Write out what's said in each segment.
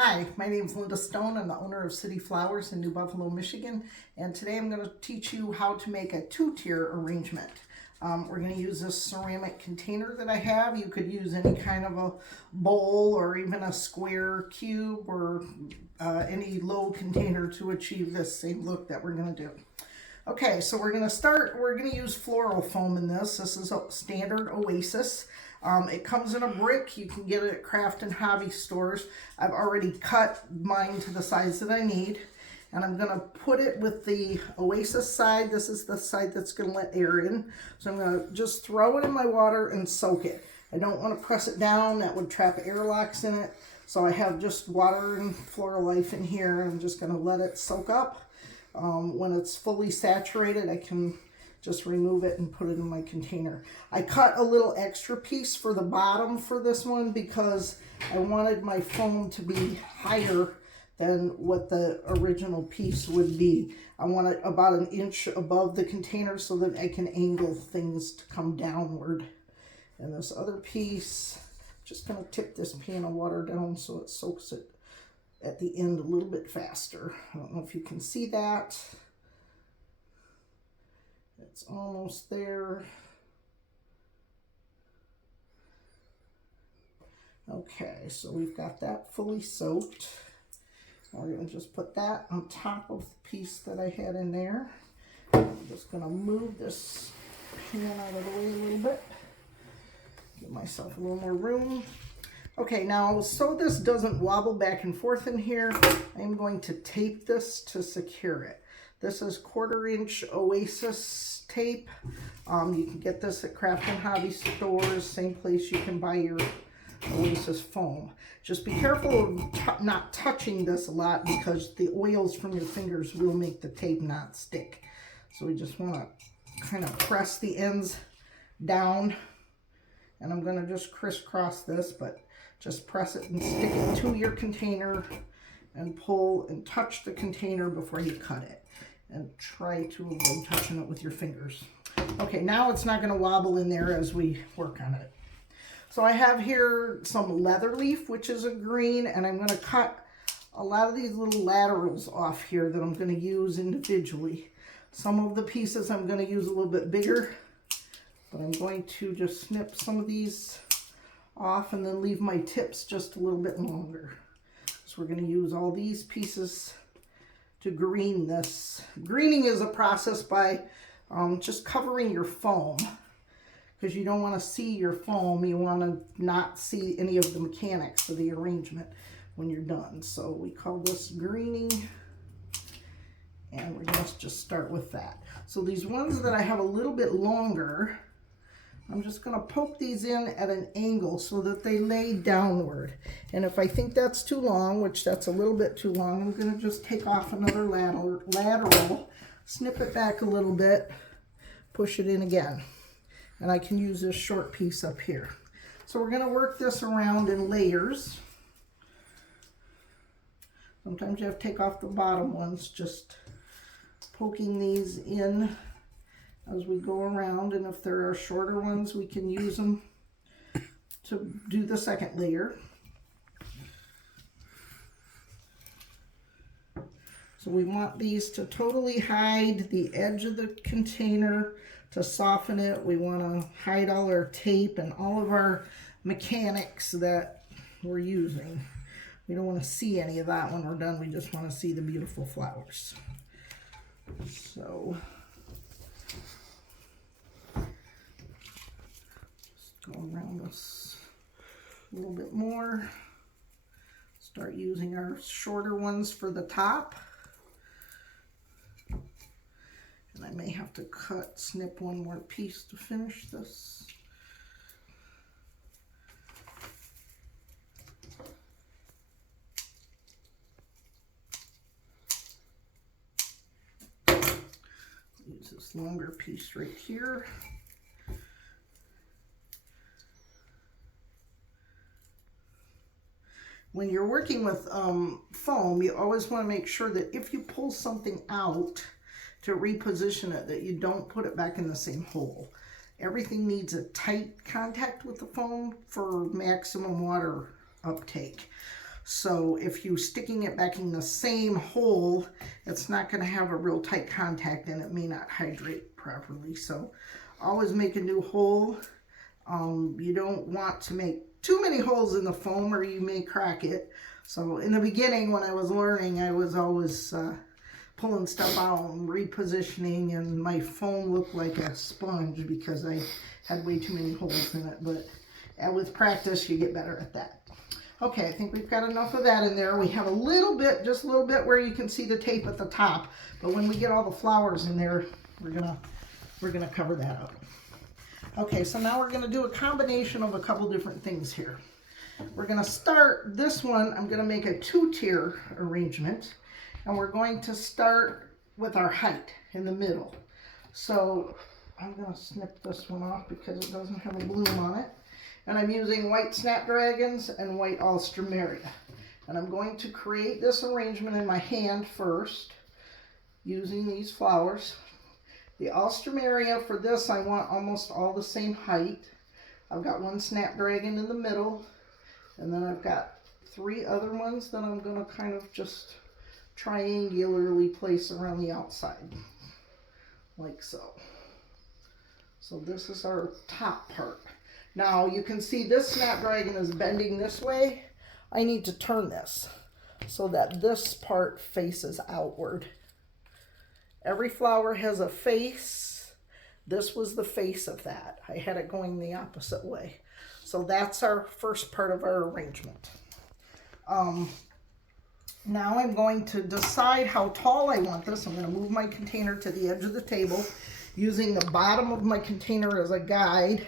Hi, my name is Linda Stone. I'm the owner of City Flowers in New Buffalo, Michigan, and today I'm going to teach you how to make a two-tier arrangement. We're going to use this ceramic container that I have. You could use any kind of a bowl or even a square cube or any low container to achieve this same look that we're going to do. Okay, so we're going to use floral foam in this. This is a standard Oasis. It comes in a brick. You can get it at craft and hobby stores. I've already cut mine to the size that I need. And I'm going to put it with the Oasis side. This is the side that's going to let air in. So I'm going to just throw it in my water and soak it. I don't want to press it down. That would trap airlocks in it. So I have just water and Floral Life in here. I'm just going to let it soak up. When it's fully saturated, I can just remove it and put it in my container. I cut a little extra piece for the bottom for this one because I wanted my foam to be higher than what the original piece would be. I want it about an inch above the container so that I can angle things to come downward. And this other piece, just gonna tip this pan of water down so it soaks it at the end a little bit faster. I don't know if you can see that. It's almost there. Okay, so we've got that fully soaked. We're going to just put that on top of the piece that I had in there. I'm just going to move this pan out of the way a little bit. Give myself a little more room. Okay, now so this doesn't wobble back and forth in here, I'm going to tape this to secure it. This is 1/4-inch Oasis tape. You can get this at craft and hobby stores, same place you can buy your Oasis foam. Just be careful of not touching this a lot because the oils from your fingers will make the tape not stick. So we just want to kind of press the ends down, and I'm going to just crisscross this, but just press it and stick it to your container and pull and touch the container before you cut it. And try to avoid touching it with your fingers. Okay, now it's not going to wobble in there as we work on it. So I have here some leather leaf, which is a green, and I'm going to cut a lot of these little laterals off here that I'm going to use individually. Some of the pieces I'm going to use a little bit bigger, but I'm going to just snip some of these off and then leave my tips just a little bit longer. So we're going to use all these pieces to green this. Greening is a process by just covering your foam, because you don't want to see your foam. You want to not see any of the mechanics of the arrangement when you're done. So we call this greening, and we're going to just start with that. So these ones that I have a little bit longer, I'm just going to poke these in at an angle so that they lay downward. And if I think that's too long, which that's a little bit too long, I'm going to just take off another lateral, snip it back a little bit, push it in again. And I can use this short piece up here. So we're going to work this around in layers. Sometimes you have to take off the bottom ones, just poking these in as we go around, and if there are shorter ones, we can use them to do the second layer. So we want these to totally hide the edge of the container to soften it. We want to hide all our tape and all of our mechanics that we're using. We don't want to see any of that when we're done. We just want to see the beautiful flowers. So go around this a little bit more. Start using our shorter ones for the top. And I may have to snip one more piece to finish this. Use this longer piece right here. When you're working with foam, you always want to make sure that if you pull something out to reposition it, that you don't put it back in the same hole. Everything needs a tight contact with the foam for maximum water uptake. So if you're sticking it back in the same hole, it's not going to have a real tight contact and it may not hydrate properly. So always make a new hole. You don't want to make too many holes in the foam or you may crack it. So in the beginning when I was learning, I was always pulling stuff out and repositioning, and my foam looked like a sponge because I had way too many holes in it. But with practice, you get better at that. Okay, I think we've got enough of that in there. We have a little bit, just a little bit where you can see the tape at the top. But when we get all the flowers in there, we're gonna cover that up. Okay, so now we're gonna do a combination of a couple different things here. We're gonna start this one. I'm gonna make a 2-tier arrangement, and we're going to start with our height in the middle. So I'm gonna snip this one off because it doesn't have a bloom on it. And I'm using white snapdragons and white alstroemeria. And I'm going to create this arrangement in my hand first, using these flowers. The alstroemeria for this, I want almost all the same height. I've got one snapdragon in the middle, and then I've got 3 other ones that I'm gonna kind of just triangularly place around the outside, like so. So this is our top part. Now you can see this snapdragon is bending this way. I need to turn this so that this part faces outward. Every flower has a face. This was the face of that. I had it going the opposite way. So that's our first part of our arrangement. Now I'm going to decide how tall I want this. I'm going to move my container to the edge of the table using the bottom of my container as a guide.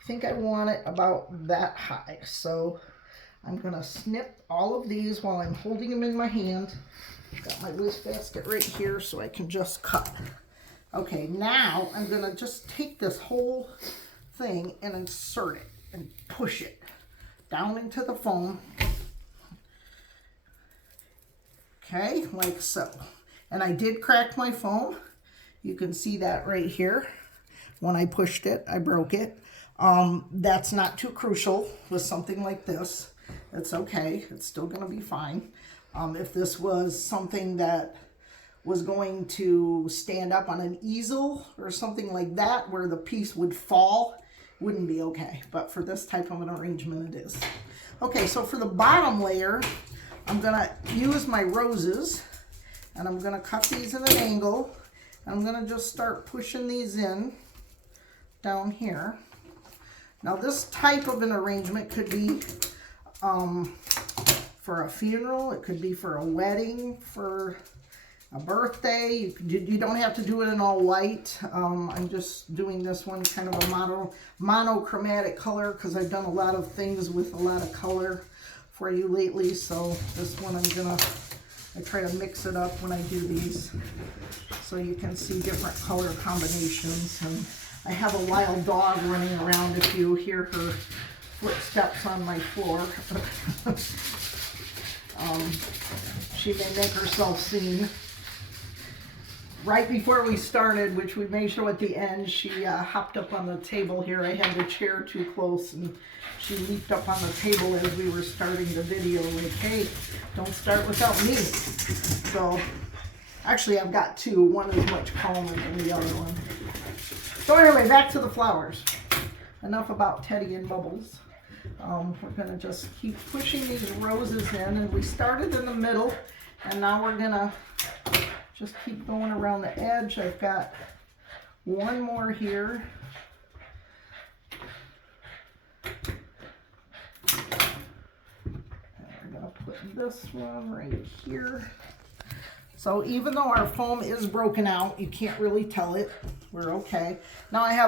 I think I want it about that high. So I'm going to snip all of these while I'm holding them in my hand. Got my whisk basket right here so I can just cut. Okay, now I'm going to just take this whole thing and insert it and push it down into the foam. Okay, like so. And I did crack my foam. You can see that right here. When I pushed it, I broke it. That's not too crucial with something like this. It's okay. It's still going to be fine. If this was something that was going to stand up on an easel or something like that where the piece would fall, wouldn't be okay. But for this type of an arrangement, it is. Okay, so for the bottom layer, I'm going to use my roses, and I'm going to cut these at an angle. And I'm going to just start pushing these in down here. Now this type of an arrangement could be for a funeral, it could be for a wedding, for a birthday. You don't have to do it in all white. I'm just doing this one kind of a monochromatic color because I've done a lot of things with a lot of color for you lately. So this one I try to mix it up when I do these so you can see different color combinations. And I have a wild dog running around if you hear her footsteps on my floor. She may make herself seen. Right before we started, which we may show at the end, she hopped up on the table here. I had the chair too close and she leaped up on the table as we were starting the video like, hey, don't start without me. So actually I've got 2. One is much calmer than the other one. So anyway, back to the flowers. Enough about Teddy and Bubbles. We're going to just keep pushing these roses in, and we started in the middle, and now we're going to just keep going around the edge. I've got one more here. And we're going to put this one right here. So even though our foam is broken out, you can't really tell it. We're okay. Now I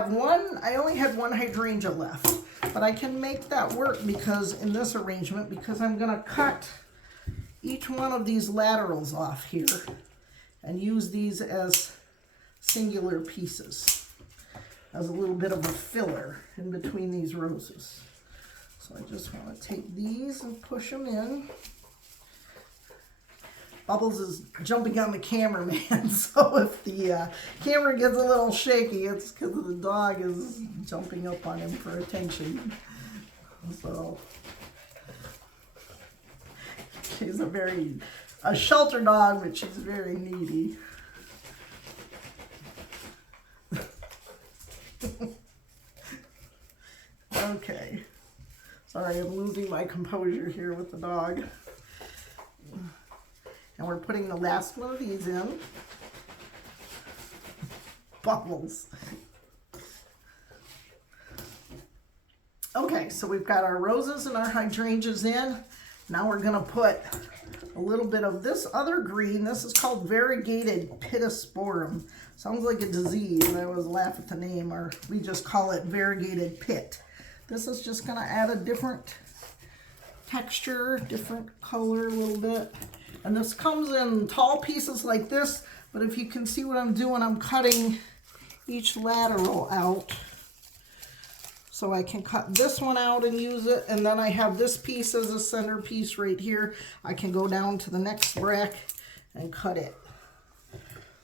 only had one hydrangea left, but I can make that work because in this arrangement, because I'm going to cut each one of these laterals off here and use these as singular pieces, as a little bit of a filler in between these roses. So I just want to take these and push them in. Bubbles is jumping on the cameraman, so if the camera gets a little shaky, it's because the dog is jumping up on him for attention. So She's a shelter dog, but she's very needy. Okay. Sorry, I'm losing my composure here with the dog. And we're putting the last one of these in. Bubbles. Okay, so we've got our roses and our hydrangeas in. Now we're gonna put a little bit of this other green. This is called variegated pittosporum. Sounds like a disease, and I always laugh at the name, or we just call it variegated pit. This is just gonna add a different texture, different color a little bit. And this comes in tall pieces like this, but if you can see what I'm doing, I'm cutting each lateral out. So I can cut this one out and use it, and then I have this piece as a centerpiece right here. I can go down to the next rack and cut it.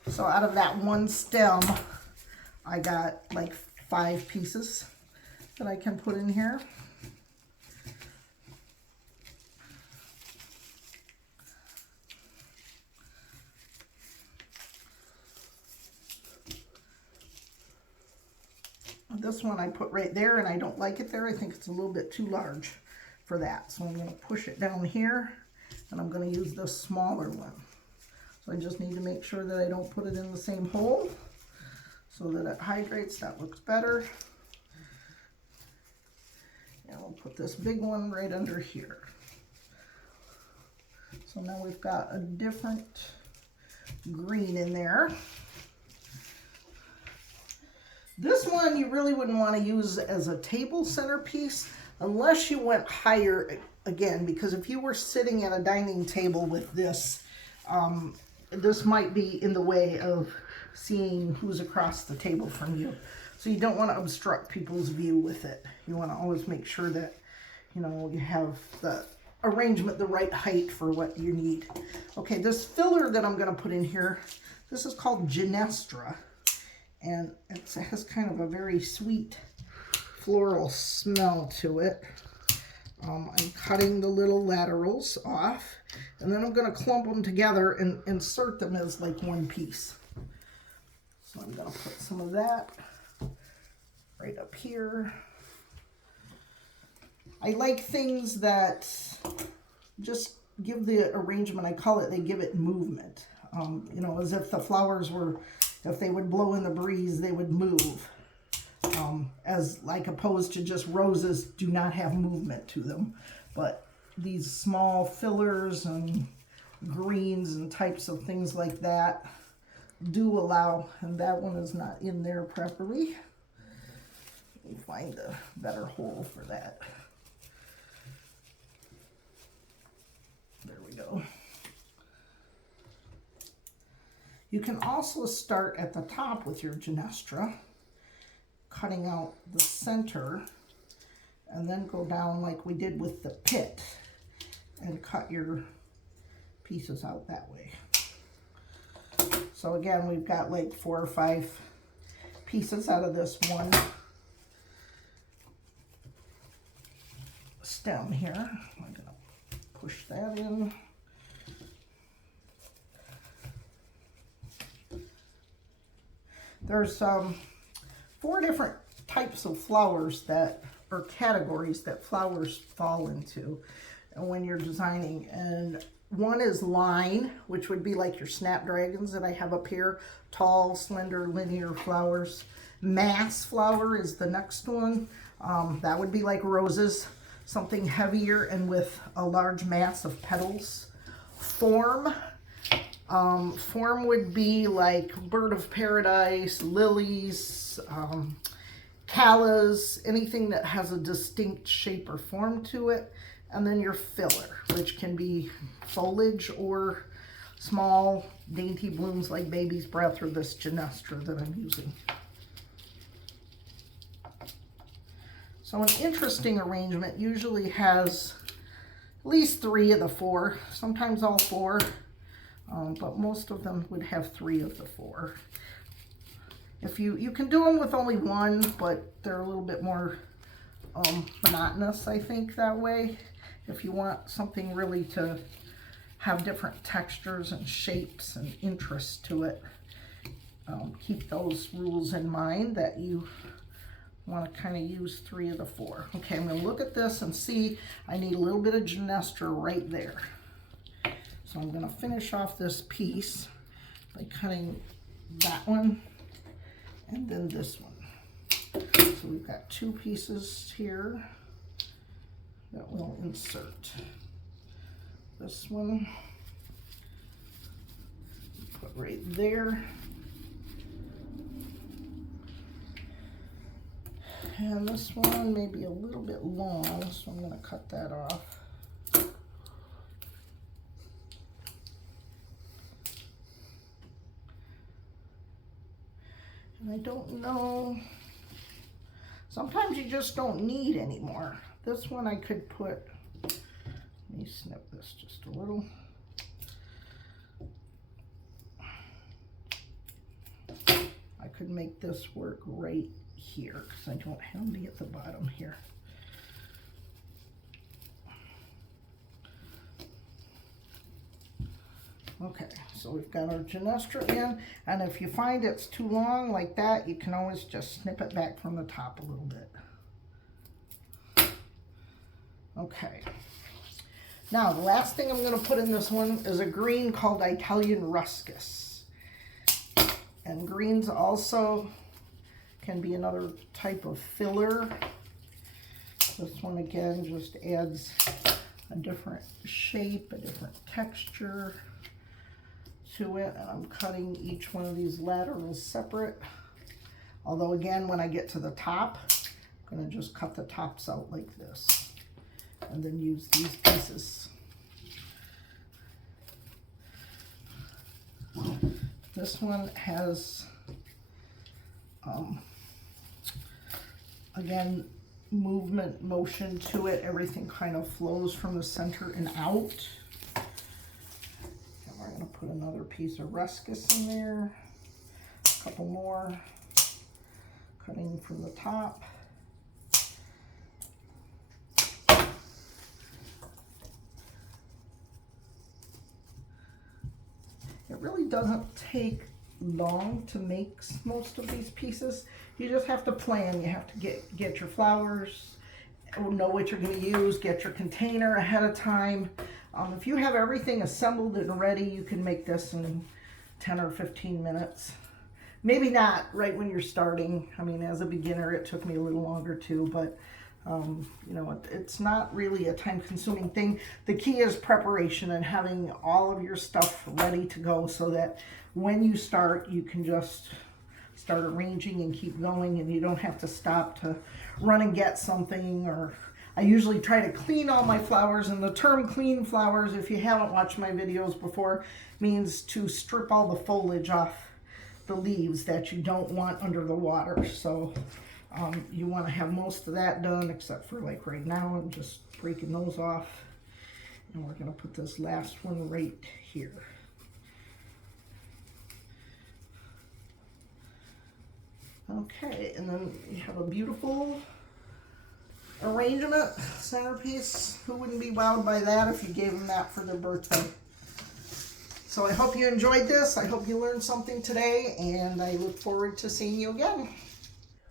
So out of that one stem, I got like 5 pieces that I can put in here. This one I put right there, and I don't like it there. I think it's a little bit too large for that. So I'm going to push it down here, and I'm going to use this smaller one. So I just need to make sure that I don't put it in the same hole so that it hydrates. That looks better. And we'll put this big one right under here. So now we've got a different green in there. This one you really wouldn't want to use as a table centerpiece unless you went higher again, because if you were sitting at a dining table with this, this might be in the way of seeing who's across the table from you. So you don't want to obstruct people's view with it. You want to always make sure that, you know, you have the arrangement the right height for what you need. Okay, this filler that I'm going to put in here, this is called Ginestra. And it has kind of a very sweet floral smell to it. I'm cutting the little laterals off, and then I'm going to clump them together and insert them as like one piece. So I'm going to put some of that right up here. I like things that just give the arrangement, I call it, they give it movement. You know, as if the flowers were, if they would blow in the breeze, they would move. As like opposed to just roses do not have movement to them. But these small fillers and greens and types of things like that do allow, and that one is not in there properly. Let me find a better hole for that. There we go. You can also start at the top with your Ginestra, cutting out the center, and then go down like we did with the pit and cut your pieces out that way. So again, we've got like 4 or 5 pieces out of this one stem here. I'm gonna push that in. There's 4 different types of flowers that, or categories that flowers fall into when you're designing. And one is line, which would be like your snapdragons that I have up here. Tall, slender, linear flowers. Mass flower is the next one. That would be like roses, something heavier and with a large mass of petals. Form. Form would be like bird of paradise, lilies, callas, anything that has a distinct shape or form to it. And then your filler, which can be foliage or small dainty blooms like baby's breath or this Ginestra that I'm using. So an interesting arrangement usually has at least 3 of the 4, sometimes all 4. But most of them would have 3 of the 4. If you can do them with only 1, but they're a little bit more monotonous, I think, that way. If you want something really to have different textures and shapes and interest to it. Keep those rules in mind that you want to kind of use 3 of the 4. Okay, I'm going to look at this and see I need a little bit of Genestra right there. So I'm going to finish off this piece by cutting that one and then this one. So we've got 2 pieces here that we'll insert. This one, put right there. And this one may be a little bit long, so I'm going to cut that off. And I don't know, sometimes you just don't need any more. This one I could put, let me snip this just a little. I could make this work right here because I don't have any at the bottom here. Okay, so we've got our Genestra in, and if you find it's too long like that, you can always just snip it back from the top a little bit. Okay, now the last thing I'm going to put in this one is a green called Italian Ruscus. And greens also can be another type of filler. This one again just adds a different shape, a different texture to it, and I'm cutting each one of these laterals separate. Although again, when I get to the top, I'm going to just cut the tops out like this and then use these pieces. This one has again, movement, motion to it. Everything kind of flows from the center and out. And we're going to put another piece of Ruscus in there. A couple more. Cutting from the top. It really doesn't take long to make most of these pieces. You just have to plan. You have to get your flowers, know what you're going to use, get your container ahead of time. If you have everything assembled and ready, you can make this in 10 or 15 minutes. Maybe not right when you're starting. I mean, as a beginner, it took me a little longer too, but you know, it's not really a time-consuming thing. The key is preparation and having all of your stuff ready to go so that when you start, you can just start arranging and keep going, and you don't have to stop to run and get something. Or I usually try to clean all my flowers, and the term clean flowers, if you haven't watched my videos before, means to strip all the foliage off the leaves that you don't want under the water. So you want to have most of that done, except for like right now, I'm just breaking those off. And we're going to put this last one right here. Okay, and then you have a beautiful arrangement, centerpiece. Who wouldn't be wowed by that if you gave them that for their birthday? So I hope you enjoyed this. I hope you learned something today, and I look forward to seeing you again.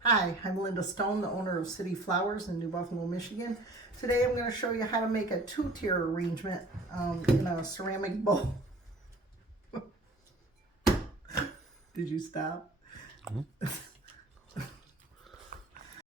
Hi, I'm Linda Stone, the owner of City Flowers in New Buffalo, Michigan. Today I'm going to show you how to make a 2-tier arrangement in a ceramic bowl. Did you stop? Mm-hmm.